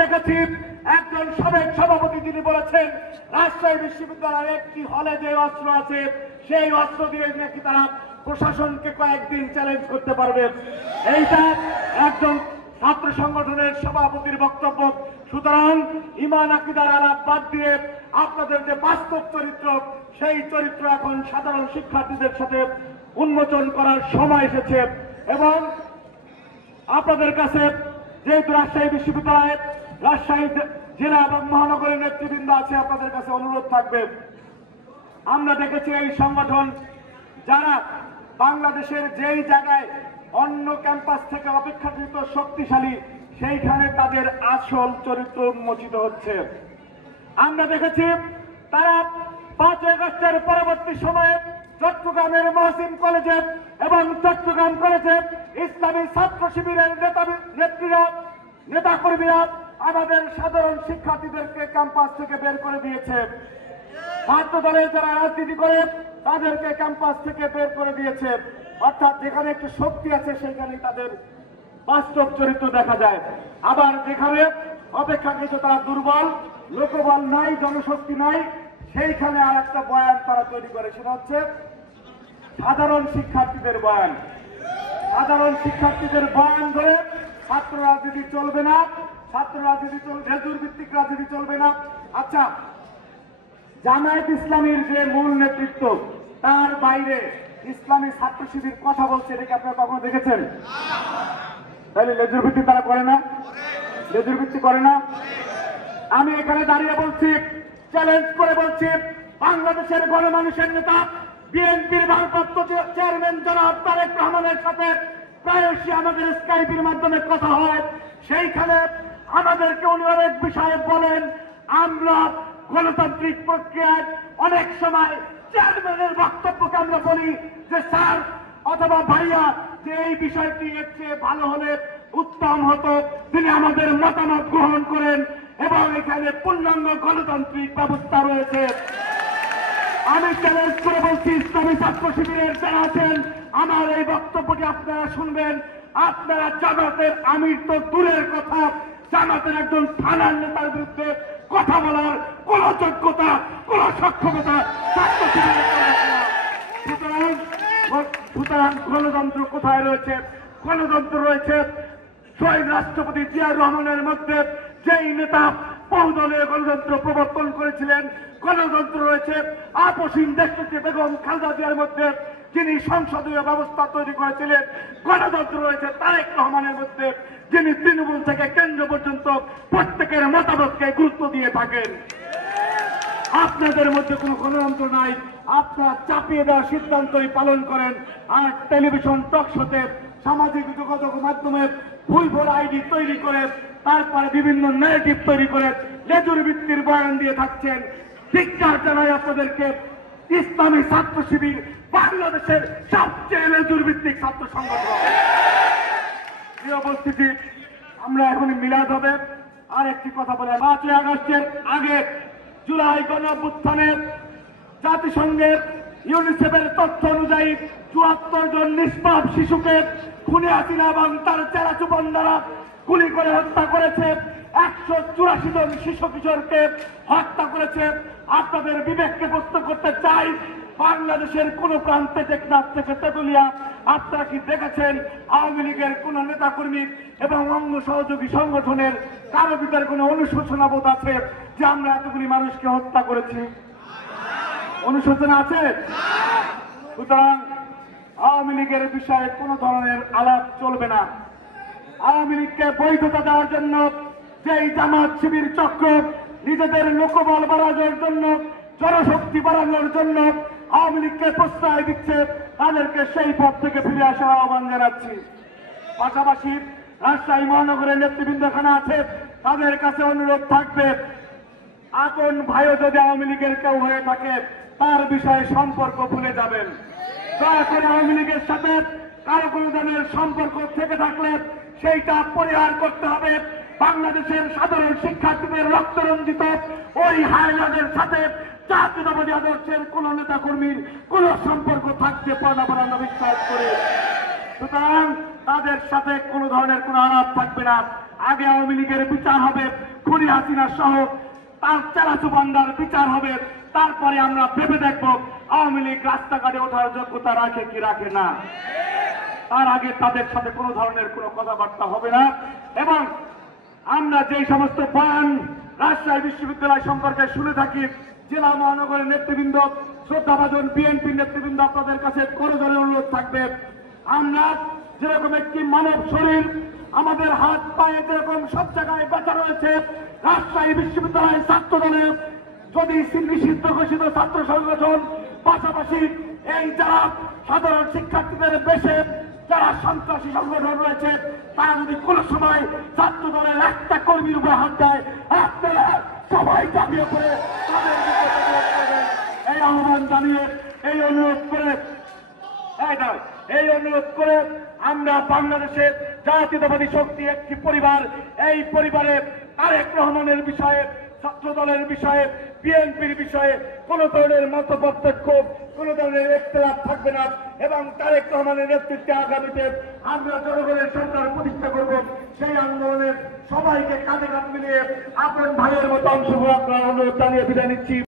দেখেছি একজন সাবেক সভাপতি যিনি বলেছেন রাজশাহী বিশ্ববিদ্যালয়ের একটি হলে যে অস্ত্র আছে সেই অস্ত্র দিয়ে নাকি তারা প্রশাসনকে কয়েকদিন চ্যালেঞ্জ করতে পারবে। এইটা একজন ছাত্র সংগঠনের সভাপতির বক্তব্য। সুতরাং ঈমান আকীদার আলাপ বাদ দিয়ে আপনাদের যে বাস্তব চরিত্র সেই চরিত্র এখন সাধারণ শিক্ষার্থীদের সাথে উন্মোচন করার সময় এসেছে। এবং আপনাদের কাছে যেহেতু রাজশাহী বিশ্ববিদ্যালয়ে রাজশাহী জেলা এবং মহানগরের নেতৃবৃন্দ আছে, আপনাদের কাছে অনুরোধ থাকবে, আমরা দেখেছি এই সংগঠন যারা বাংলাদেশের যেই জায়গায় অন্য ক্যাম্পাস থেকে অপেক্ষাকৃত শক্তিশালী সেইখানে তাদের আসল চরিত্র উন্মোচিত হচ্ছে। আমরা দেখেছি তারা 5 আগস্টের পরবর্তী সময়ে চট্টগ্রামের মহসিন কলেজে এবং চট্টগ্রাম কলেজে ইসলামী ছাত্র শিবিরের নেতাকর্মীরা আমাদের সাধারণ শিক্ষার্থীদেরকে ক্যাম্পাস থেকে বের করে দিয়েছে। ছাত্র দলের যারা রাজনীতি করে তাদেরকে ক্যাম্পাস থেকে বের করে দিয়েছে। অর্থাৎ যেখানে একটু শক্তি আছে সেখানে তাদের বাস্তব চরিত্র দেখা যায়। আবার যেখানে অপেক্ষাকৃত তারা দুর্বল, লোকবল নাই, জনশক্তি নাই, সেইখানে আর একটা বয়ান তারা তৈরি করে, সেটা হচ্ছে সাধারণ শিক্ষার্থীদের বয়ান। সাধারণ শিক্ষার্থীদের বয়ান ধরে ছাত্র রাজনীতি চলবে না, ছাত্র রাজনীতি রেজুর ভিত্তিক রাজনীতি চলবে না। আচ্ছা, জামায়াত ইসলামীর যে মূল নেতৃত্ব তার বাইরে ইসলামী ছাত্র শিবির কথা বলছে, এটাকে আপনারা কখনো দেখেছেন? তাহলে লেজুর ভিত্তি তারা করে না, লেজুর ভিত্তি করে না। আমি এখানে দাঁড়িয়ে বলছি, চ্যালেঞ্জ করে বলছি, বাংলাদেশের গণমানুষের নেতা বিএনপির ভারপ্রাপ্ত চেয়ারম্যান জনাব তারেক রহমানের সাথে প্রায়শই আমাদের স্কাইপের মাধ্যমে কথা হয়। সেইখানে আমাদেরকে উনি অনেক বিষয়ে বলেন। আমরা গণতান্ত্রিক প্রক্রিয়ায় অনেক সময় চেয়ারম্যানের বক্তব্যকে আমরা বলি যে স্যার অথবা ভাইয়া, যে এই বিষয়টি এর চেয়ে ভালো হলে উত্তম হতো, তিনি আমাদের মতামত গ্রহণ করেন এবং এখানে পূর্ণাঙ্গ গণতান্ত্রিক ব্যবস্থা রয়েছে। আমি চ্যালেঞ্জ করে বলছি, ইসলামী ছাত্র শিবিরের যারা আছেন, আমার এই বক্তব্যটি আপনারা শুনবেন। আপনারা জামাতের আমির তো দূরের কথা, জামাতের একজন থানার নেতার বিরুদ্ধে কথা বলার কোন যোগ্যতা, কোন সক্ষমতা ছাত্র শিবিরের সুতরাং গণতন্ত্র কোথায় রয়েছে? গণতন্ত্র রয়েছে শহীদ রাষ্ট্রপতি জিয়াউর রহমানের মধ্যে, যেই নেতা বহুদলীয় গণতন্ত্র প্রবর্তন করেছিলেন। গণতন্ত্র রয়েছে আপসীন দেশনেত্রী বেগম খালেদা জিয়ার মধ্যে, যিনি সংসদীয় ব্যবস্থা তৈরি করেছিলেন। গণতন্ত্র রয়েছে তারেক রহমানের মধ্যে, যিনি তৃণমূল থেকে কেন্দ্র পর্যন্ত প্রত্যেকের মতামতকে গুরুত্ব দিয়ে থাকেন। আপনাদের মধ্যে কোনো গণতন্ত্র নাই, আপনারা চাপিয়ে দেওয়া সিদ্ধান্তই পালন করেন। আর টেলিভিশন টক শোতে, সামাজিক যোগাযোগ মাধ্যমে ভুল আইডি তৈরি করে তারপরে বিভিন্ন ন্যারেটিভ তৈরি করে লেজুর ভিত্তির বয়ান দিয়ে থাকছেন। ধিক্কার জানাই আপনাদেরকে। ইসলামী ছাত্র শিবির বাংলাদেশের সবচেয়ে লেজুর ভিত্তিক ছাত্র সংগঠন। এই উপস্থিতি, আমরা এখন মিলাদ হবে। আর একটি কথা বলে, 5 আগস্টের আগে জুলাই গণঅভ্যুত্থানে জাতিসংঘের ইউনিসেফের তথ্য অনুযায়ী 74 জন নিষ্পাপ শিশুকে খুনি হাসিনা এবং তার চেলা চুপন দ্বারা গুলি করে হত্যা করেছে। 184 জন শিশু কিশোরকে হত্যা করেছে। আপনাদের বিবেককে প্রশ্ন করতে চাই, বাংলাদেশের কোন প্রান্তে, টেকনাফ থেকে তেতুলিয়া, আপনারা কি দেখেছেন আওয়ামী লীগের কোন নেতাকর্মী এবং অঙ্গ সহযোগী সংগঠনের কারো ভিতরে কোন অনুশোচনা বোধ আছে যে আমরা এতগুলি মানুষকে হত্যা করেছি? অনুশোচনা আছে? সুতরাং আওয়ামী লীগের বিষয়ে কোন ধরনের আলাপ চলবে না। আওয়ামী লীগকে বৈধতা দেওয়ার জন্য যেই জামাত শিবির চক্র নিজেদের লোকবল বাড়ানোর জন্য, জনশক্তি বাড়ানোর জন্য আওয়ামী লীগকে প্রশ্রয় দিচ্ছে, তাদেরকে সেই পথ থেকে ফিরে আসার আহ্বান জানাচ্ছি। পাশাপাশি রাজশাহী মহানগরের নেতৃবৃন্দ এখানে আছে, তাদের কাছে অনুরোধ থাকবে, আপন ভাইও যদি আওয়ামী লীগের কেউ হয়ে থাকে তার বিষয়ে সম্পর্ক ভুলে যাবেন। দয়া করে আওয়ামী লীগের সাথে কারো কোনো ধরনের সম্পর্ক থেকে থাকলে সেইটা পরিহার করতে হবে। বাংলাদেশের সাধারণ শিক্ষার্থীদের রক্তরঞ্জিত ওই হায়নাদের সাথে জাতীয়তাবাদী আদর্শের কোন নেতা কর্মীর কোন সম্পর্ক থাকতে পারে না বিশ্বাস করে। সুতরাং তাদের সাথে কোন ধরনের কোন আলাপ থাকবে না। আগে আওয়ামী লীগের বিচার হবে, হাসিনা সহ তার চালাচু বান্দার বিচার হবে, তারপরে আমরা ভেবে দেখব আওয়ামী লীগ রাস্তাঘাটে ওঠার যোগ্যতা রাখে কি রাখে না। তার আগে তাদের সাথে কোনো ধরনের কোনো কথাবার্তা হবে না। এবং আমরা যে সমস্ত বয়ান রাজশাহী বিশ্ববিদ্যালয় সম্পর্কে শুনে থাকি, জেলা মহানগরের নেতৃবৃন্দ, শ্রদ্ধাভাজন বিএনপি নেতৃবৃন্দ, আপনাদের কাছে করজোড়ে অনুরোধ থাকবে, আমরা যেরকম একটি মানব শরীর, আমাদের হাত পায়ে যেরকম সব জায়গায় বাঁচা রয়েছে, রাজশাহী বিশ্ববিদ্যালয় ছাত্র দলের যদি নিষিদ্ধ ঘোষিত ছাত্র সংগঠন, পাশাপাশি এই যারা সাধারণ শিক্ষার্থীদের বেশে যারা সন্ত্রাসী সংগঠন রয়েছে, তারা যদি কোনো সময় ছাত্র দলের একটা কর্মীর উপর হাত দেয়, আপনারা সবাই দাবিয়ে করে তাদের এই আহ্বান জানিয়ে এই অনুরোধ করে আমরা বাংলাদেশের জাতীয়তাবাদী শক্তি একটি পরিবার, এই পরিবারে তারেক রহমানের বিষয়ে, ছাত্র দলের বিষয়ে, বিএনপির বিষয়ে কোন ধরনের মত পার্থক্য, কোন ধরনের ইখতিলাফ থাকবে না। এবং তারেক রহমানের নেতৃত্বে আগামীতে আমরা জনগণের সরকার প্রতিষ্ঠা করব। সেই আন্দোলনে সবাইকে কাঁধে কাঁধ মিলিয়ে আপন ভাইয়ের মতো অংশগ্রহণ করার অনুরোধ জানিয়ে বিদায় নিচ্ছি।